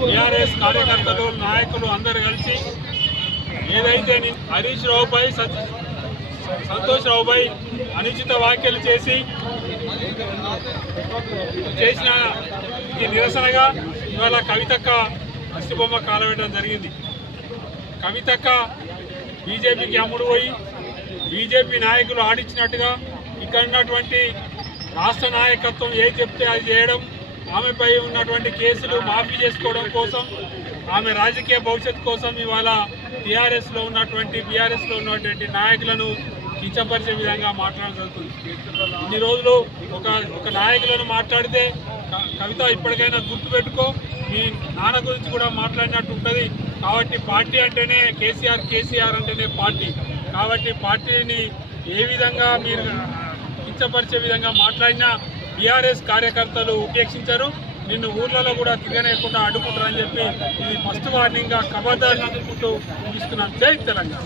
TRS కార్యకర్తలు నాయకులు అందరూ కలిసి ఏదైతే హరీష్ రావుపై సంతోష్ రావుపై అనుచిత వ్యాఖ్యలు చేసిన నిరసనగా ఇవాళ కవితక్క అస్థిబొమ్మ కాలవేయడం జరిగింది. కవితక్క బీజేపీకి అమ్ముడు పోయి బీజేపీ నాయకులు ఆడించినట్టుగా ఇక్కడ ఉన్నటువంటి రాష్ట్ర నాయకత్వం ఏది చెప్తే అది చేయడం, ఆమెపై ఉన్నటువంటి కేసులు మాఫీ చేసుకోవడం కోసం, ఆమె రాజకీయ భవిష్యత్తు కోసం ఇవాళ టీఆర్ఎస్లో ఉన్నటువంటి బీఆర్ఎస్లో ఉన్నటువంటి నాయకులను కించపరిచే విధంగా మాట్లాడడం జరుగుతుంది. ఇన్ని రోజులు ఒక నాయకులను మాట్లాడితే కవిత ఇప్పటికైనా గుర్తుపెట్టుకో, మీ నాన్న గురించి కూడా మాట్లాడినట్టు ఉంటుంది. కాబట్టి పార్టీ అంటేనే కేసీఆర్ అంటేనే పార్టీ. కాబట్టి పార్టీని ఏ విధంగా మీరు కించపరిచే విధంగా మాట్లాడినా టీఆర్ఎస్ కార్యకర్తలు ఉపేక్షించారు. నిన్ను ఊర్లలో కూడా తిరగనేయకుండా అడ్డుకుంటారని చెప్పి ఇది ఫస్ట్ వార్నింగ్గా ఖబర్దార్ అందుకుంటూ ముగిస్తున్నాం. జై తెలంగాణ.